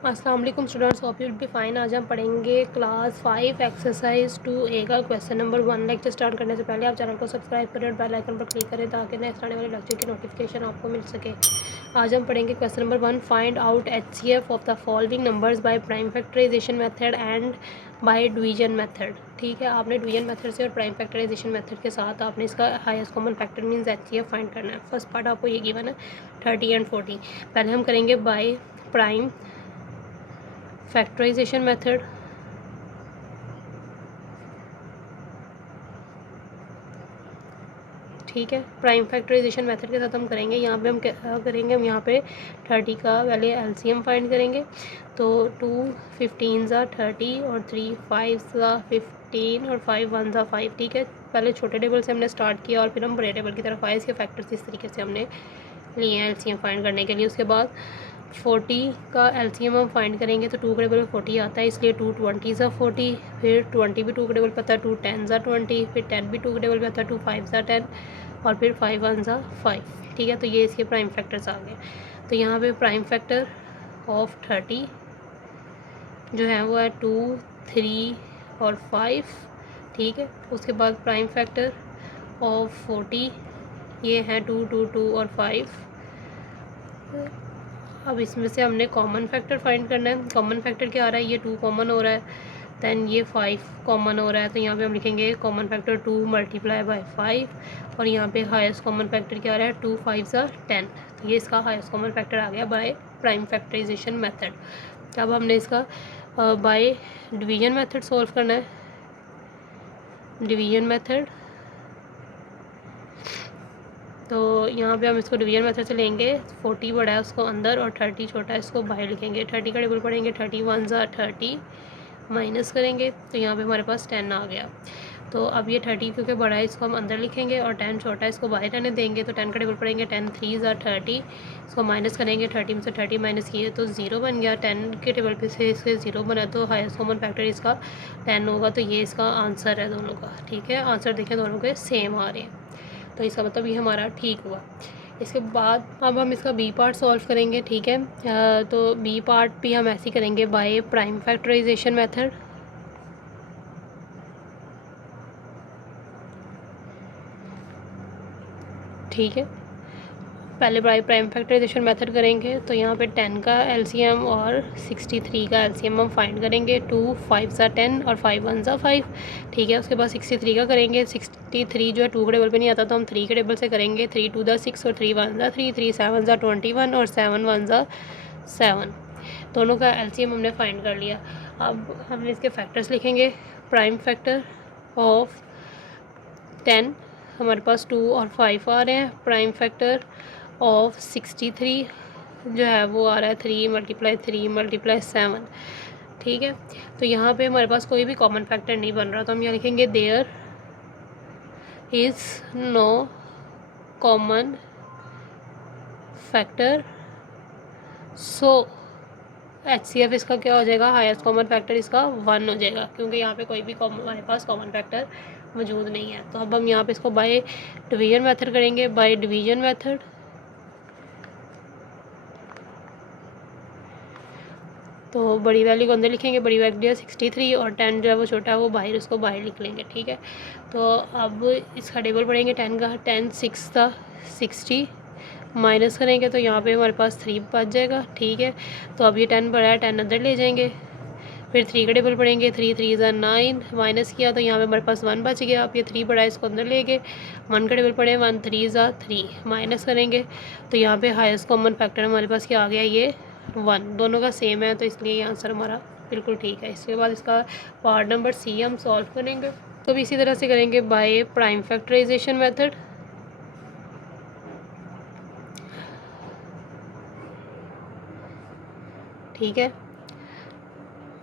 अस्सलाम वालेकुम students, hope you will be fine. आज हम पढ़ेंगे क्लास 5 एक्सरसाइज 2A का क्वेश्चन नंबर 1। लेक्चर स्टार्ट करने से पहले आप चैनल को सब्सक्राइब करें और बेल आइकन पर क्लिक करें ताकि नेक्स्ट आने वाले लेक्चर की नोटिफिकेशन आपको मिल सके। आज हम पढ़ेंगे question number 1, find out HCF of the following numbers by prime factorisation method and by division method. ठीक है, आपने डिवीजन मेथड से और प्राइम फैक्टराइजेशन मेथड के साथ आपने इसका highest common factor means HCF find करना है। फर्स्ट पार्ट आपको ये गिवन है 30 एंड 40। पहले हम करेंगे बाय प्राइम फैक्टराइजेशन मेथड। ठीक है, प्राइम फैक्टराइजेशन मेथड के साथ हम करेंगे। यहाँ पे हम क्या करेंगे, हम यहाँ पे 30 का पहले LCM फाइंड करेंगे। तो 2 15 ज़ा 30 और 3 5 ज़ा 15 और 5 1 ज़ा 5। ठीक है, पहले छोटे टेबल से हमने स्टार्ट किया और फिर हम बड़े टेबल की तरफ आए। इसके फैक्टर्स इस तरीके से हमने लिए हैं LCM फाइंड करने के लिए। उसके बाद 40 का LCM हम फाइंड करेंगे तो 2 के टेबल 40 आता है, इसलिए 2 20 ज़ा 40, फिर 20 भी 2 के टेबल पर आता है, 2 10 ज़ा 20, फिर 10 भी 2 के टेबल पर आता है, 2 5 ज़ा 10 और फिर 5 1 ज़ा 5। ठीक है, तो ये इसके प्राइम फैक्टर्स आ गए। तो यहाँ पे प्राइम फैक्टर ऑफ 30 जो है वो है 2 3 और 5। ठीक है, उसके बाद प्राइम फैक्टर ऑफ 40 ये है 2 2 2 और 5। अब इसमें से हमने कॉमन फैक्टर फाइंड करना है। कॉमन फैक्टर क्या आ रहा है, ये 2 कॉमन हो रहा है, दैन ये 5 कॉमन हो रहा है। तो यहाँ पे हम लिखेंगे कॉमन फैक्टर 2 मल्टीप्लाई बाय 5 और यहाँ पे हाईएस्ट कॉमन फैक्टर क्या आ रहा है 2 5 ज़ा 10। तो ये इसका हाईएस्ट कॉमन फैक्टर आ गया बाय प्राइम फैक्टराइजेशन मेथड। अब हमने इसका बाय डिवीजन मेथड सॉल्व करना है। डिवीजन मेथड, तो यहाँ पे हम इसको डिवीजन मेथड से लेंगे। 40 बड़ा है उसको अंदर और 30 छोटा है इसको बाहर लिखेंगे। 30 का टेबल पढ़ेंगे, 30 1 ज़ा 30 माइनस करेंगे तो यहाँ पे हमारे पास 10 आ गया। तो अब ये 30 क्योंकि बड़ा है इसको हम अंदर लिखेंगे और 10 छोटा है इसको बाहर रहने देंगे। तो 10 का टेबल पढ़ेंगे, 10 3 ज़ा 30, इसको माइनस करेंगे। 30 में से 30 माइनस किए तो 0 बन गया। 10 के टेबल पे से इसके 0 बना तो हाईएस्ट कॉमन फैक्टर इसका 10 होगा। तो ये इसका आंसर है दोनों का। ठीक है, आंसर देखें दोनों के सेम आ रहे हैं, तो इसका मतलब ये हमारा ठीक हुआ। इसके बाद अब हम इसका बी पार्ट सॉल्व करेंगे। ठीक है, तो बी पार्ट भी हम ऐसे ही करेंगे बाय प्राइम फैक्टराइजेशन मेथड। ठीक है, पहले बाय प्राइम फैक्टराइजेशन मेथड करेंगे। तो यहाँ पे 10 का LCM और 63 का LCM हम फाइंड करेंगे। 2 5 ज़ा 10 और 5 1 ज़ा 5। ठीक है, उसके बाद 63 का करेंगे। 63 जो है 2 के टेबल पे नहीं आता तो हम 3 के टेबल से करेंगे। 3 2 ज़ा 6 और 3 1 ज़ा 3, 3 7 ज़ा 21 और 7 1 ज़ा 7। दोनों का LCM हमने फाइंड कर लिया। अब हमने इसके फैक्टर्स लिखेंगे। प्राइम फैक्टर ऑफ 10 हमारे पास 2 और 5 आ रहे हैं। प्राइम फैक्टर ऑफ 63 जो है वो आ रहा है 3 मल्टीप्लाई 3 मल्टीप्लाई 7। ठीक है, तो यहाँ पे हमारे पास कोई भी कॉमन फैक्टर नहीं बन रहा, तो हम यहाँ लिखेंगे there is no common factor, so HCF इसका क्या हो जाएगा, हाईएस्ट कॉमन फैक्टर इसका 1 हो जाएगा, क्योंकि यहाँ पे कोई भी हमारे पास कॉमन फैक्टर मौजूद नहीं है। तो अब हम यहाँ पे इसको बाय डिवीजन मेथड करेंगे। बाय डिवीजन मेथड, तो बड़ी वैल्यू को अंदर लिखेंगे। बड़ी वैल्यू है 63 और 10 जो है वो छोटा है वो बाहर, उसको बाहर लिख लेंगे। ठीक है, तो अब इसका टेबल पढ़ेंगे 10 का। 10 6 था 60 माइनस करेंगे तो यहाँ पे हमारे पास 3 बच जाएगा। ठीक है, तो अब ये 10 बड़ा है, 10 अंदर ले जाएंगे। फिर 3 का टेबल पढ़ेंगे। 3 3 ज़ा 9 माइनस किया तो यहाँ पे हमारे पास 1 बच गया। अब ये 3 बड़ा है, इसको अंदर ले गए। 1 का टेबल पढ़े, 1 3 ज़ा 3 माइनस करेंगे तो यहाँ पे हाईएस्ट कॉमन फैक्टर हमारे पास क्या आ गया, ये 1। दोनों का सेम है तो इसलिए ये आंसर हमारा बिल्कुल ठीक है। इसके बाद इसका पार्ट नंबर C हम सॉल्व करेंगे। तो भी इसी तरह से करेंगे बाय प्राइम फैक्टराइजेशन मेथड। ठीक है,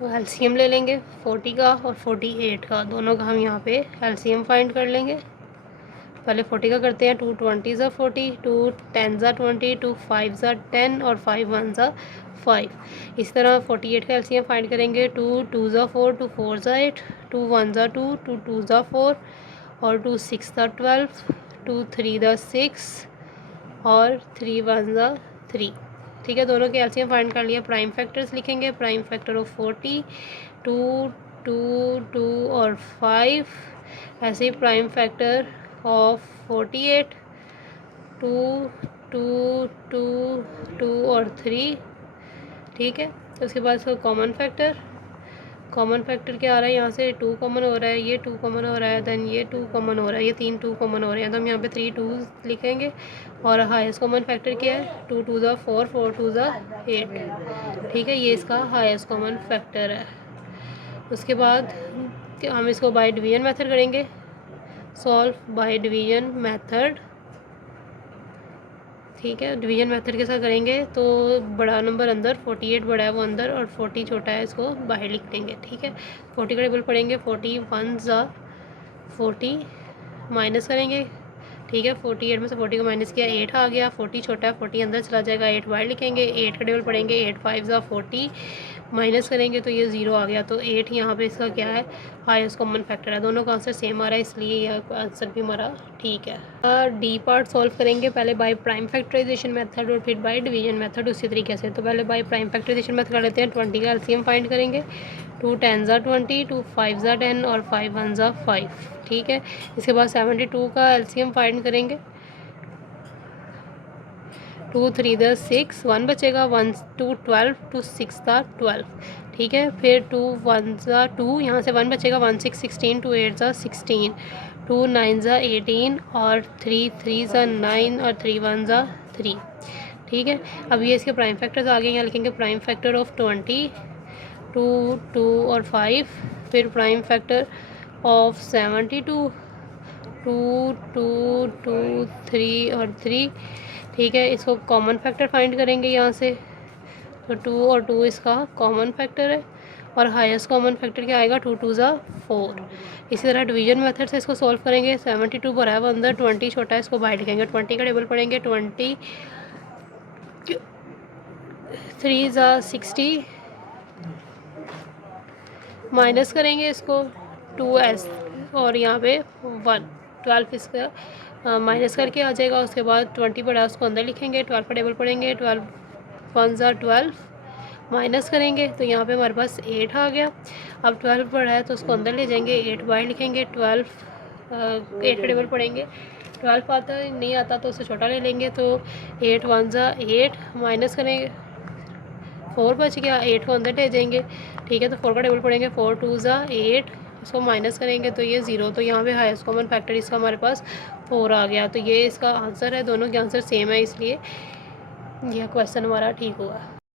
LCM ले लेंगे 40 का और 48 का, दोनों का हम यहाँ पे LCM फाइंड कर लेंगे। पहले 40 का करते हैं। 2 20 ज़ा 40, 2 10 ज़ा 20, 2 5 ज़ा 10 और 5 1 ज़ा 5। इस तरह 48 का LCM फाइंड करेंगे। 2 2 ज़ा 4, 2 4 ज़ा 8, 2 1 ज़ा 2, 2 2 ज़ा 4 और 2 6 ज़ा 12, 2 3 ज़ा 6 और 3 1 ज़ा 3। ठीक है, दोनों के एलसीएम फाइंड कर लिया। प्राइम फैक्टर्स लिखेंगे, प्राइम फैक्टर ऑफ 40, 2, 2, 2 और 5, ऐसे ही प्राइम फैक्टर ऑफ 48, 2, 2, 2, 2 और 3, ठीक है। तो उसके बाद इसका कॉमन फैक्टर क्या आ रहा है, यहाँ से 2 कॉमन हो रहा है, ये 2 कॉमन हो रहा है, देन ये 2 कॉमन हो रहा है, ये 3 2 कॉमन हो रहे हैं, तो हम यहाँ पे 3 2 लिखेंगे। और हाईएस्ट कॉमन फैक्टर क्या है, 2 2 ज़ा 4, 4 2 ज़ा 8, ठीक है, ये इसका हाईएस्ट कॉमन फैक्टर है। उसके बाद हम इसको बाय डिवीजन मेथड करेंगे, सॉल्व बाय डिवीजन मेथड, ठीक है। डिवीजन मेथड के साथ करेंगे तो बड़ा नंबर अंदर, 48 बड़ा है वो अंदर और 40 छोटा है, इसको बाहर लिख देंगे, ठीक है। 40 का टेबल पढ़ेंगे, 41 ज़ा 40, माइनस करेंगे, ठीक है। 48 में से 40 को माइनस किया, 8 आ गया, 40 छोटा है, 40 अंदर चला जाएगा, 8 बाहर लिखेंगे। 8 का टेबल पढ़ेंगे, 8 5 ज़ा 40, माइनस करेंगे तो ये 0 आ गया, तो 8 यहाँ पे इसका क्या है, हाईएस्ट कॉमन फैक्टर है। दोनों का आंसर सेम आ रहा है, इसलिए यह आंसर भी हमारा ठीक है। डी पार्ट सॉल्व करेंगे, पहले बाय प्राइम फैक्टराइजेशन मेथड और फिर बाय डिवीजन मेथड उसी तरीके से। तो पहले बाय प्राइम फैक्टराइजेशन मेथड कर लेते हैं। 20 का एलसीएम फाइंड करेंगे, 2 10 ज़ा 20, 2 5 ज़ा 10 और 5 1 ज़ा 5, ठीक है। इसके बाद 72 का एलसीएम फाइंड करेंगे, 2 3 ज़ा 6, 1 बचेगा, 1 2 12, 2 6 ज़ा 12, ठीक है। फिर 2 1 ज़ा 2, यहाँ से 1 बचेगा, 1 6 16, 2 8 ज़ा 16, 2 9 ज़ा 18 और 3 3 ज़ा 9 और 3 1 ज़ा 3, ठीक है। अब ये इसके प्राइम फैक्टर्स आ गए, यहाँ लिखेंगे प्राइम फैक्टर ऑफ 20, 2 2 और 5, फिर प्राइम फैक्टर ऑफ 72, 2 2 2 3 और 3, ठीक है। इसको कॉमन फैक्टर फाइंड करेंगे यहाँ से, तो 2 और 2 इसका कॉमन फैक्टर है और हाईएस्ट कॉमन फैक्टर क्या आएगा, 2 2 ज़ा 4। इसी तरह डिवीजन मेथड से इसको सॉल्व करेंगे, 72 भरा है वो अंदर, 20 छोटा है, इसको बाहर लिखेंगे। 20 का टेबल पढ़ेंगे, 20 3 ज़ा 60, माइनस करेंगे इसको 2s और यहाँ पे 1, 12 इसका माइनस करके आ जाएगा। उसके बाद 20 बड़ा उसको अंदर लिखेंगे, 12 का टेबल पढ़ेंगे, 12 1 ज़ा 12, माइनस करेंगे तो यहाँ पे हमारे पास 8 आ गया। अब 12 बड़ा है तो उसको अंदर ले जाएंगे, 8 बाहर लिखेंगे, 12 8 का टेबल पढ़ेंगे, 12 आता नहीं आता तो उससे छोटा ले लेंगे, तो 8 1 ज़ा 8, माइनस करेंगे, 4 बच गया, 8 को अंदर ले जाएंगे, ठीक है। तो 4 का टेबल पढ़ेंगे, 4 2 ज़ा 8, उसको माइनस करेंगे तो ये 0, तो यहाँ पे हाईएस्ट कॉमन फैक्टर इसका हमारे पास 4 आ गया। तो ये इसका आंसर है, दोनों के आंसर सेम है, इसलिए यह क्वेश्चन हमारा ठीक हुआ।